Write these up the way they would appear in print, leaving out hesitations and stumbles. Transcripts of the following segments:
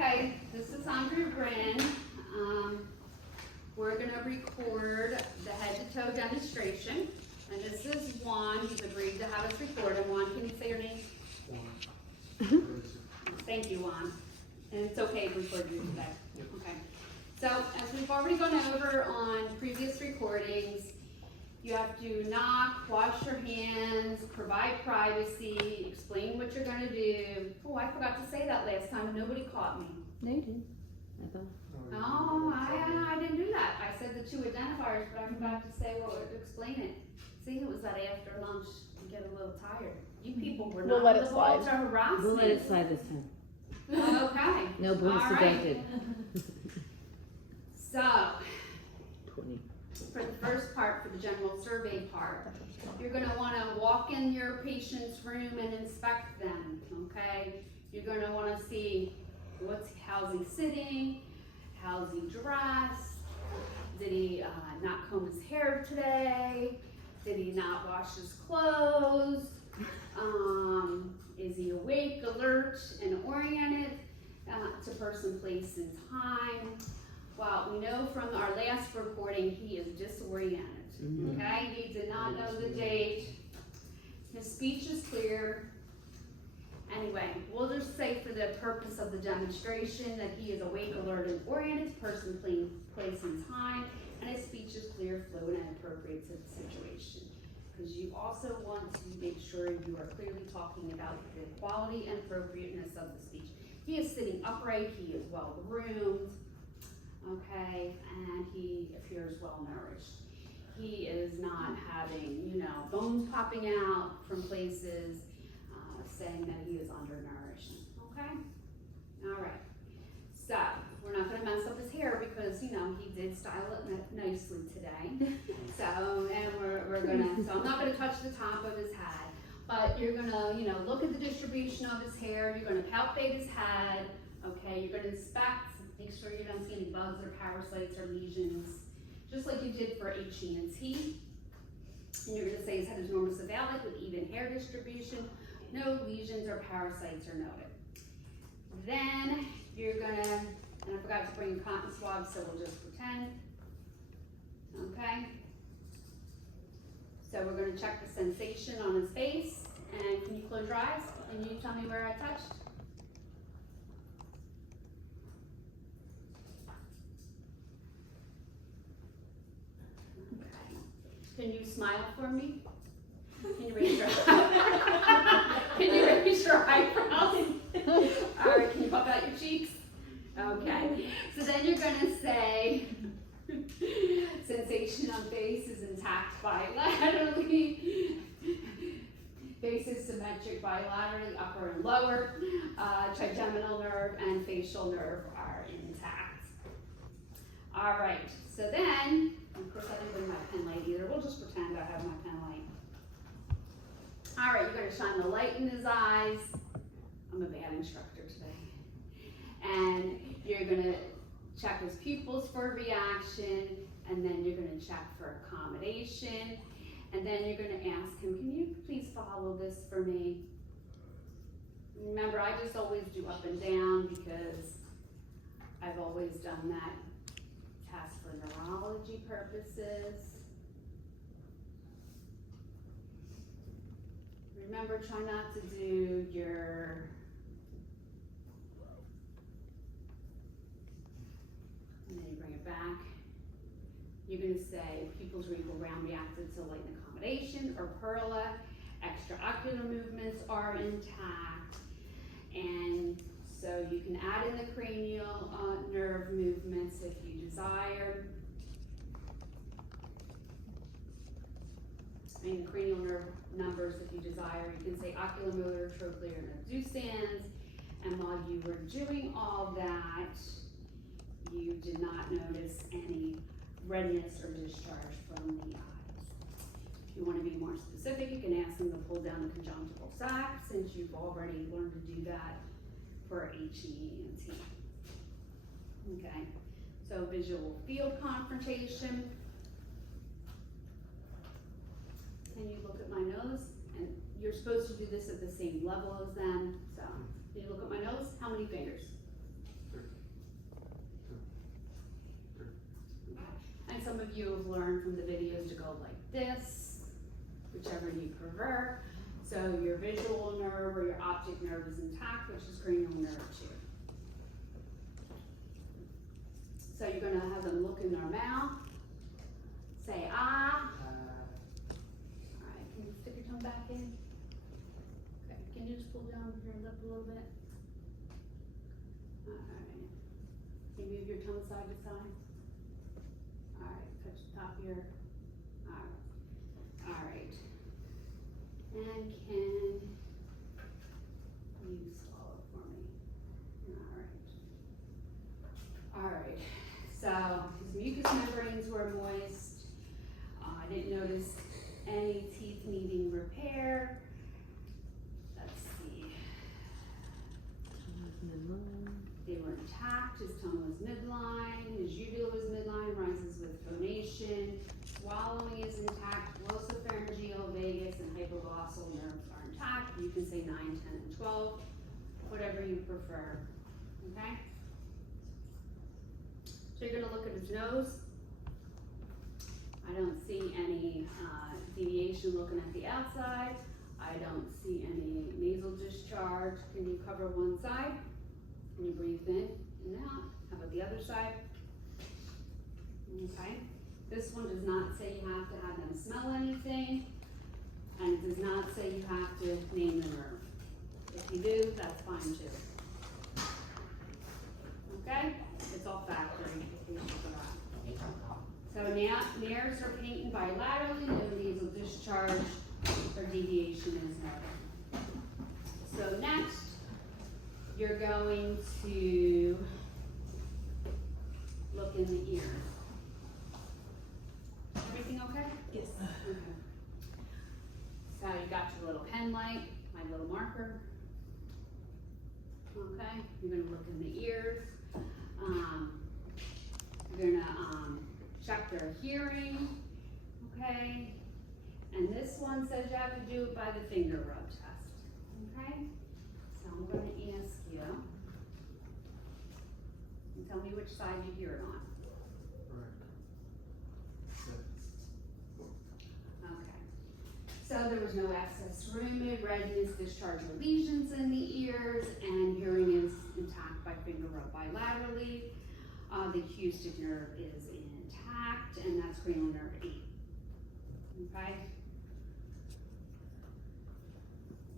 Okay, this is Andrea Bryn. We're gonna record the head-to-toe demonstration. And this is Juan, he's agreed to have us record. And Juan, can you say your name? Juan. Thank you, Juan. And it's okay to record you today. Okay. So, as we've already gone over on previous recordings, you have to knock, wash your hands, provide privacy, explain what you're going to do. Oh, I forgot to say that last time. Nobody caught me. No, you didn't. I thought. Oh, I didn't do that. I said the two identifiers, but I forgot to say to explain it. See, it was that after lunch. You get a little tired. You people were not let it the slide. ones to harass We'll me. let it slide this time. Okay. No bonus All right. deducted. So, 20. for the first part, for the general survey part, you're going to want to walk in your patient's room and inspect them, okay? You're going to want to see how's he sitting, how's he dressed, did he not comb his hair today, did he not wash his clothes, is he awake, alert, and oriented to person, place, and time. Well, we know from our last recording he is disoriented, okay? He did not know the date. His speech is clear. Anyway, we'll just say for the purpose of the demonstration that he is awake, alert, and oriented, person, place, and time, and his speech is clear, fluent, and appropriate to the situation. Because you also want to make sure you are clearly talking about the quality and appropriateness of the speech. He is sitting upright, he is well groomed, okay, and he appears well nourished. He is not having, bones popping out from places, saying that he is undernourished, okay? All right, so we're not gonna mess up his hair because, he did style it nicely today. So, and so I'm not gonna touch the top of his head, but you're gonna, look at the distribution of his hair, you're gonna palpate his head, okay? You're gonna inspect, make sure you don't see any bugs or parasites or lesions, just like you did for HENT. And you're gonna say his head is normocephalic with even hair distribution, no lesions or parasites are noted. Then you're gonna, and I forgot to bring a cotton swab, so we'll just pretend. Okay? So we're gonna check the sensation on his face. And can you close your eyes? Can you tell me where I touched? Okay. Can you smile for me? Can you raise your Can you raise your eyebrows? All right, can you pop out your cheeks? Okay, so then you're gonna say, sensation on face is intact bilaterally, face is symmetric bilaterally, upper and lower, trigeminal nerve and facial nerve are intact. All right, so then, of course I didn't bring my pen light either, we'll just pretend I have my pen light. All right, you're gonna shine the light in his eyes. I'm a bad instructor today. And you're gonna check his pupils for reaction, and then you're gonna check for accommodation, and then you're gonna ask him, can you please follow this for me? Remember, I just always do up and down because I've always done that test for neurology purposes. Remember, try not to do your and then you bring it back. You're going to say pupils wrinkle round reacted to light and accommodation or perla. Extraocular movements are intact. And so you can add in the cranial nerve movements if you desire. And cranial nerve numbers if you desire. You can say oculomotor, trochlear, and abducens. And while you were doing all that, you did not notice any redness or discharge from the eyes. If you want to be more specific, you can ask them to pull down the conjunctival sac, since you've already learned to do that for HENT. Okay, so visual field confrontation. Can you look at my nose? And you're supposed to do this at the same level as them. So, can you look at my nose? How many fingers? and some of you have learned from the videos to go like this, whichever you prefer. So your visual nerve or your optic nerve is intact, which is cranial nerve 2. So you're gonna have them look in their mouth, say ah. Alright, can you stick your tongue back in? Okay, can you just pull down your lip a little bit? Alright, can you move your tongue side to side? Alright, touch the top here. Alright. And can you swallow for me? Alright, so his mucous membranes were moist. I didn't notice any teeth needing repair. Let's see. They were intact, his tongue was midline, his uvula was midline, rises with phonation. Swallowing is intact, glossopharyngeal, vagus, and hypoglossal nerves are intact. You can say 9, 10, and 12, whatever you prefer, okay? So you're gonna look at his nose. I don't see any deviation looking at the outside. I don't see any nasal discharge. Can you cover one side? Can you breathe in and out? How about the other side? Okay. This one does not say you have to have them smell anything, and it does not say you have to name the nerve. If you do, that's fine too. Okay? It's all factory. So now, nares are patent bilaterally, no nasal discharge or deviation is noted. So next, you're going to look in the ear. Everything okay? Yes. Okay. So you got your little pen light, my little marker. Okay, you're gonna look in the ears. You're gonna check their hearing, okay? And this one says you have to do it by the finger rub test, okay? So I'm gonna ask you, and tell me which side you hear it on. Okay. So there was no excess rheumatoid, redness, discharge, or lesions in the ears, and hearing is intact by finger rub bilaterally. The acoustic nerve is intact, and that's cranial nerve 8. Okay?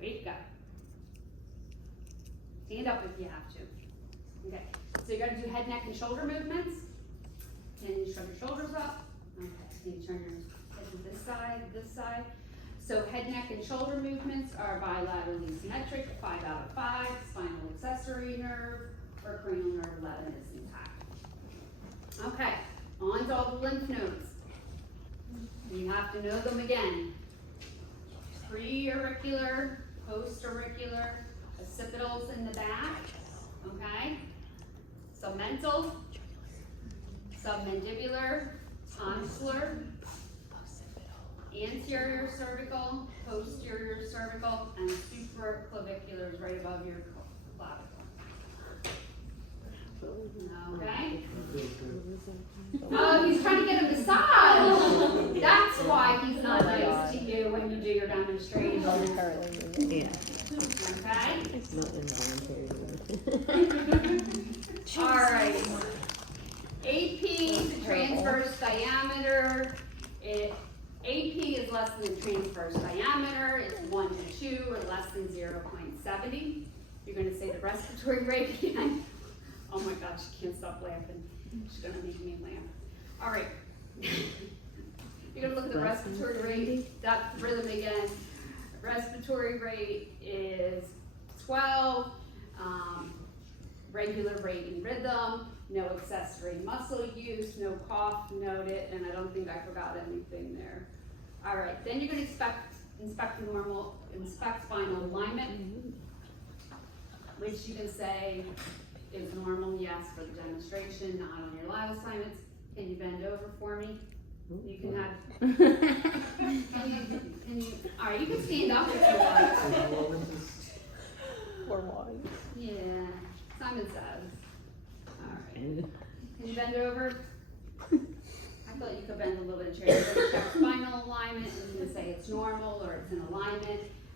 Wake up. Stand up if you have to. Okay, so you're gonna do head, neck, and shoulder movements. Can you shrug your shoulders up? Okay, can you turn your head to this side, this side? So head, neck, and shoulder movements are bilaterally symmetric, 5 out of 5, spinal accessory nerve, or cranial nerve 11 is intact. Okay, on to all the lymph nodes. You have to know them again. Pre-auricular, post-auricular, occipitals in the back, okay? Submental, submandibular, tonsillar, anterior cervical, posterior cervical, and supraclavicular is right above your clavicle. Okay? Oh, he's trying to get a massage. That's why he's not nice to you when you do your demonstration. Yeah. Okay? It's not involuntary. All right. AP, the transverse diameter. AP is less than the transverse diameter. It's 1 to 2 or less than 0.70. You're going to say the respiratory rate again. Oh my gosh, she can't stop laughing. She's going to make me laugh. All right. You're going to look at the respiratory rate. That rhythm again. Respiratory rate is 12. Regular rate and rhythm. No accessory muscle use. No cough noted. And I don't think I forgot anything there. All right. Then you're going to inspect spinal alignment, which you can say is normal, yes, for the demonstration, not on your live assignments. Can you bend over for me? You can have, can you, all right, you can stand up if you want. Or why? Yeah, Simon says. All right. Can you bend over? I thought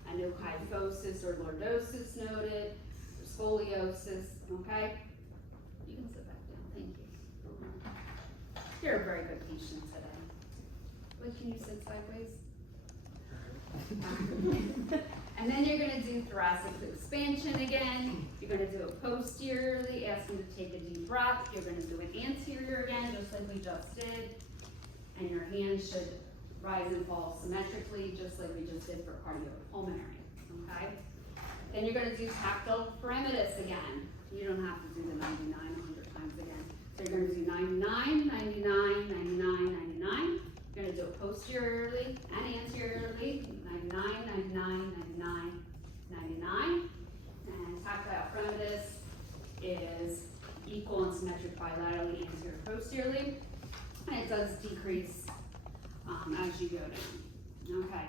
I know kyphosis or lordosis noted, or scoliosis, okay? You can sit back down, thank you. You're a very good patient today. What, can you sit sideways? And then you're gonna do thoracic expansion again. You're gonna do it posteriorly, ask them to take a deep breath. You're gonna do it anterior again, just like we just did. And your hands should rise and fall symmetrically, just like we just did for cardiopulmonary, okay? Then you're gonna do tactile perimetus again. You don't have to do the 99 100 times again. So you're gonna do 99, 99, 99, 99. You're gonna do it posteriorly and anteriorly, 99, 99, 99, 99. And tactile perimetus is equal and symmetric bilaterally, anterior, posteriorly. And it does decrease as you go down. Okay.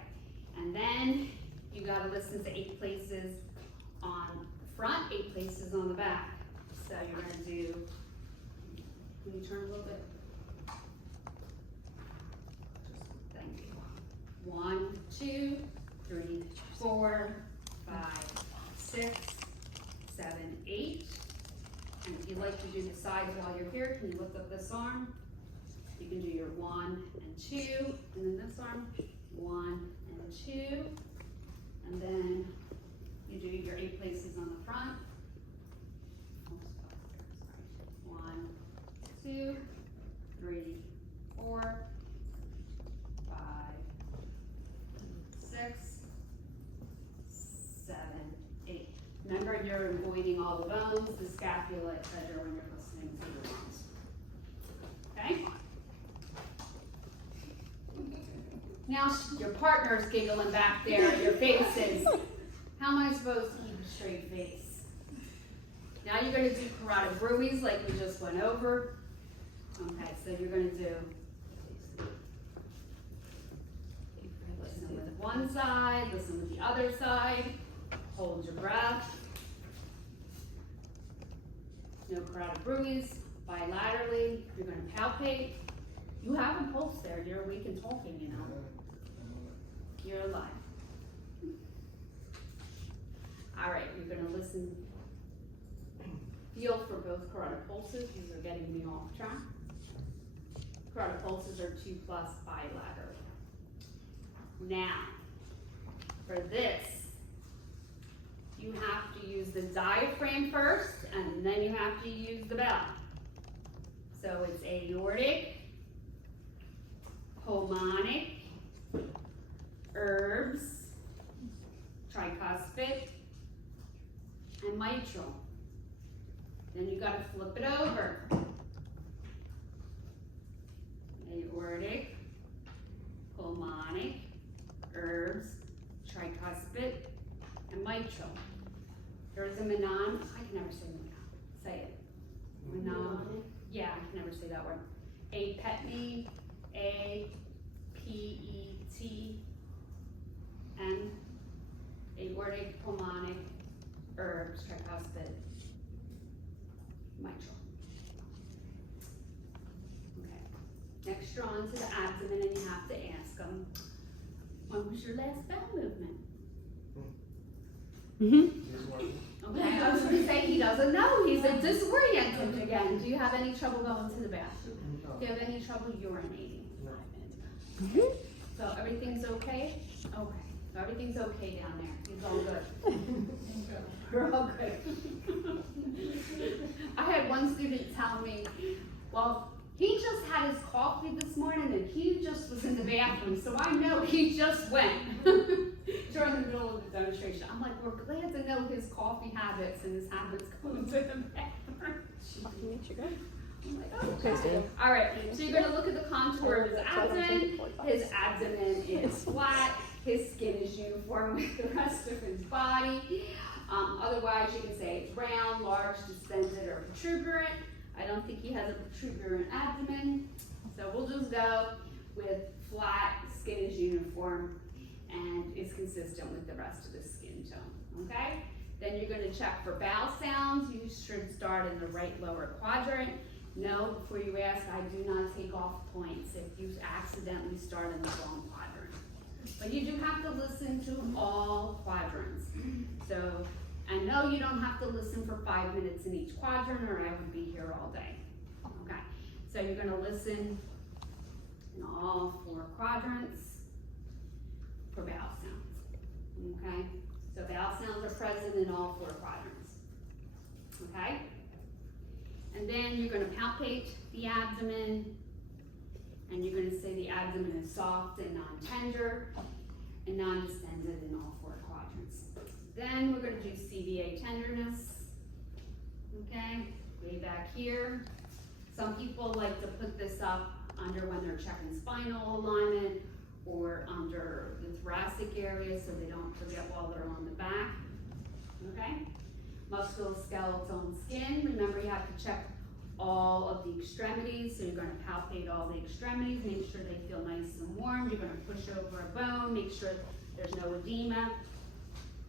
And then you gotta listen to 8 places on the front, 8 places on the back. So you're gonna do, can you turn a little bit? Thank you. 1, 2, 3, 4, 5, 6, 7, 8. And if you like to do the sides while you're here, can you lift up this arm? You can do your 1 and 2, and then this arm, 1 and 2, and then you do your 8 places on the front. 1, 2, 3, 4, 5, 6, 7, 8. Remember, you're avoiding all the bones, the scapula, etc. when you're listening to the bones. Okay? Now your partner's giggling back there at your faces. How am I supposed to keep a straight face? Now you're going to do carotid bruits like we just went over. Okay, so you're going to do, listen with one side, listen with the other side, hold your breath. No carotid bruits, bilaterally, you're going to palpate. You have a pulse there, you're weak and talking, you know. You're alive. All right, you're gonna listen, feel for both carotid pulses. These are getting me off track. Carotid pulses are 2+ bilateral. Now, for this, you have to use the diaphragm first, and then you have to use the bell. So it's aortic, pulmonic, herbs, tricuspid, and mitral. Then you gotta flip it over. Aortic, pulmonic, herbs, tricuspid, and mitral. There's a menon, I can never say menon. Say it. Menon. Yeah, I can never say that word. Apetny, A-P-E-T-N, aortic, pulmonic, herbs, tricuspid, mitral. Okay. Next, you're on to the abdomen, and you have to ask them, when was your last bowel movement? Okay, I was going to say he doesn't know. He's disoriented again. Do you have any trouble going to the bathroom? Do you have any trouble urinating? So everything's okay? Okay. So everything's okay down there. He's all good. We're all good. I had one student tell me, well, he just had his coffee this morning and he just was in the bathroom, so I know he just went during the middle of the demonstration. I'm like, we're glad to know his coffee habits and his habits going to the bathroom. I'm like, oh, okay. All right, so you're going to look at the contour of his abdomen. His abdomen is flat. His skin is uniform with the rest of his body. Otherwise, you can say it's round, large, distended, or protuberant. I don't think he has a protuberant abdomen, so we'll just go with flat, skin is uniform, and is consistent with the rest of the skin tone, okay? Then you're going to check for bowel sounds. You should start in the right lower quadrant. No, before you ask, I do not take off points if you accidentally start in the wrong quadrant. But you do have to listen to all quadrants. So, and no, you don't have to listen for 5 minutes in each quadrant or I would be here all day. Okay, so you're gonna listen in all 4 quadrants for vowel sounds. Okay, so vowel sounds are present in all 4 quadrants. Okay, and then you're gonna palpate the abdomen and you're gonna say the abdomen is soft and non-tender and non-distended in all 4 quadrants. Then we're gonna do CVA tenderness. Okay, way back here. Some people like to put this up under when they're checking spinal alignment or under the thoracic area so they don't forget while they're on the back. Okay, musculoskeletal skin. Remember you have to check all of the extremities, so you're going to palpate all the extremities, make sure they feel nice and warm. You're going to push over a bone, make sure there's no edema.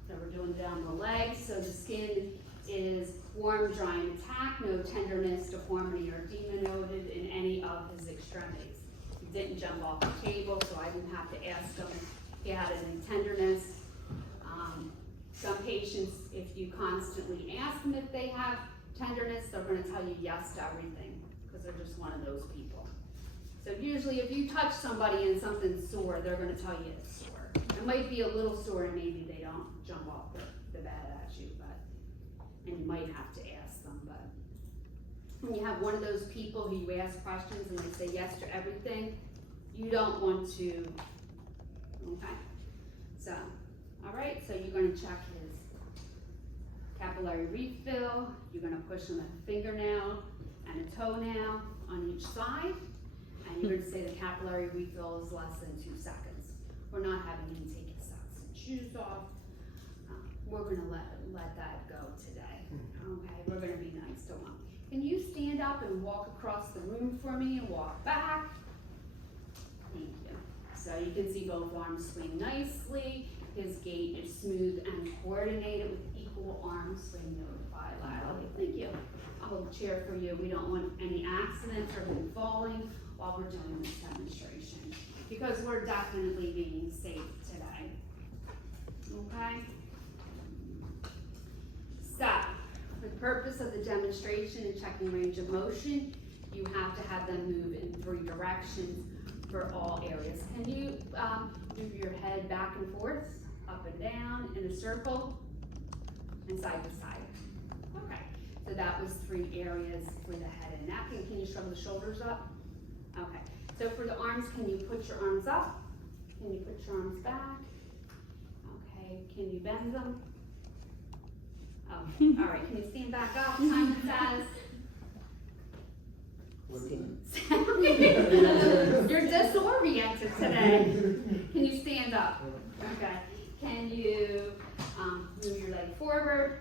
So we're doing down the legs, so the skin is warm, dry, and intact, no tenderness, deformity, or edema noted in any of his extremities. He didn't jump off the table, so I didn't have to ask him if he had any tenderness. Some patients, if you constantly ask them if they have tenderness, they're going to tell you yes to everything because they're just one of those people. So usually if you touch somebody and something's sore, they're going to tell you it's sore. It might be a little sore and maybe they don't jump off the bed at you, and you might have to ask them. But when you have one of those people who you ask questions and they say yes to everything, you don't want to, okay? So, all right, so you're going to check his capillary refill. You're going to push him a fingernail and a toenail on each side, and you're going to say the capillary refill is less than 2 seconds. We're not having him take his socks and shoes off. We're going to let that go today. Okay, we're going to be nice to him. Can you stand up and walk across the room for me and walk back? Thank you. So you can see both arms swing nicely. His gait is smooth and coordinated with equal arm swing noted bilaterally. Thank you. I'll hold the chair for you. We don't want any accidents or him falling while we're doing this demonstration because we're definitely being safe today. Okay? So, for the purpose of the demonstration and checking range of motion, you have to have them move in 3 directions for all areas. Can you move your head back and forth, up and down, in a circle, and side to side? Okay, so that was 3 areas for the head and neck. And can you shove the shoulders up? Okay, so for the arms, can you put your arms up? Can you put your arms back? Okay, can you bend them? Oh, all right, can you stand back up? Simon says. You're disoriented today. Can you stand up? Okay. Can you move your leg forward?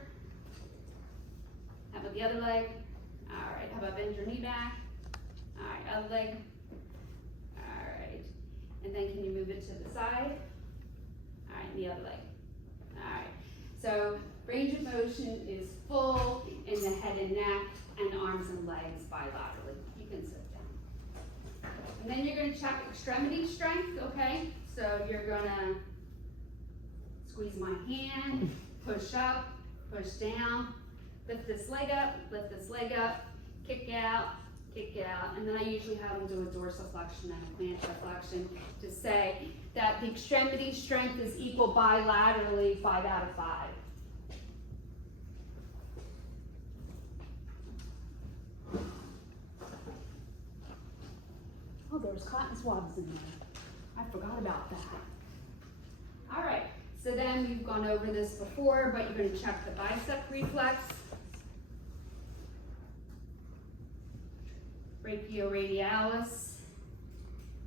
How about the other leg? All right, how about bend your knee back? All right, other leg. All right, and then can you move it to the side? All right, the other leg. All right, so range of motion is full in the head and neck and arms and legs bilaterally. You can sit down. And then you're going to check extremity strength, okay? So you're going to squeeze my hand, push up, push down, lift this leg up, kick out, and then I usually have them do a dorsiflexion and a plantar flexion to say that the extremity strength is equal bilaterally 5 out of 5. Oh, there's cotton swabs in there. I forgot about that. All right, so then we've gone over this before, but you're going to check the bicep reflex, brachioradialis,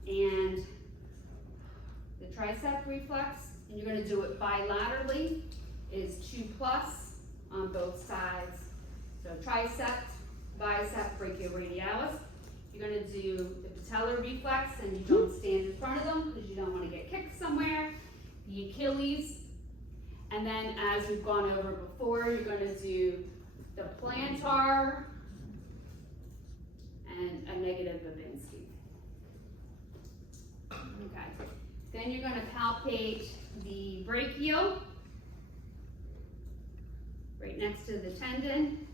and the tricep reflex, and you're going to do it bilaterally. Is 2+ on both sides. So tricep, bicep, brachioradialis. You're going to do the patellar reflex, and you don't stand in front of them because you don't want to get kicked somewhere. The Achilles, and then as we've gone over before, you're going to do the plantar and a negative Babinski. Okay. Then you're going to palpate the brachial, next to the tendon.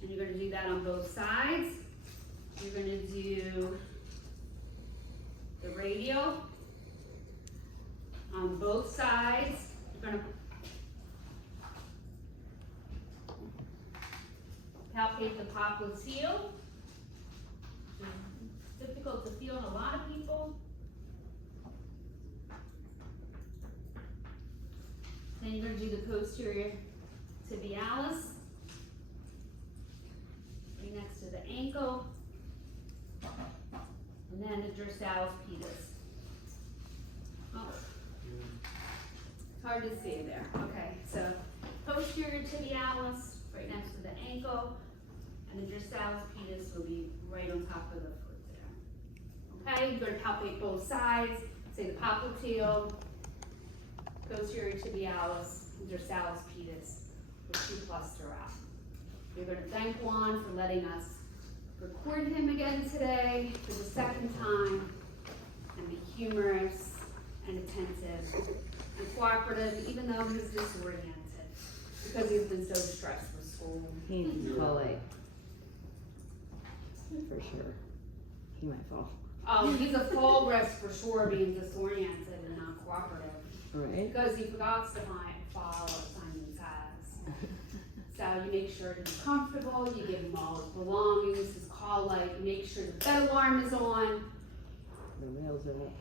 And you're gonna do that on both sides. You're gonna do the radial on both sides. You're gonna palpate the popliteal. It's difficult to feel in a lot of people. Then you're going to do the posterior tibialis, right next to the ankle, and then the dorsalis pedis. Oh, it's hard to see there. Okay, so posterior tibialis, right next to the ankle, and the dorsalis pedis will be right on top of the foot there. Okay, you're going to palpate both sides, say the popliteal, posterior tibialis, dorsalis pedis, with 2 plus throughout. You're going to thank Juan for letting us record him again today for the second time, and be humorous and attentive and cooperative, even though he's disoriented because he's been so stressed with school. He's falling. For sure. He might fall. Oh, he's a fall risk for sure, being disoriented and not cooperative. Right. Because he forgot to follow Simon's has. So you make sure to be comfortable, you give him all his belongings, his call light, you make sure the bed alarm is on, The wheels are up.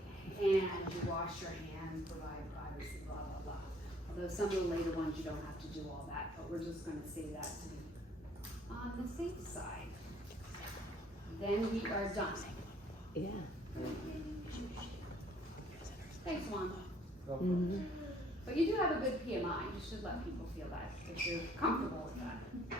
and you wash your hands, provide privacy, blah, blah, blah. Although some of the later ones you don't have to do all that, but we're just gonna say that to be on the safe side. Then we are done. Yeah. Thanks, Juan. Mm-hmm. But you do have a good PMI, you should let people feel that, if you're comfortable with that.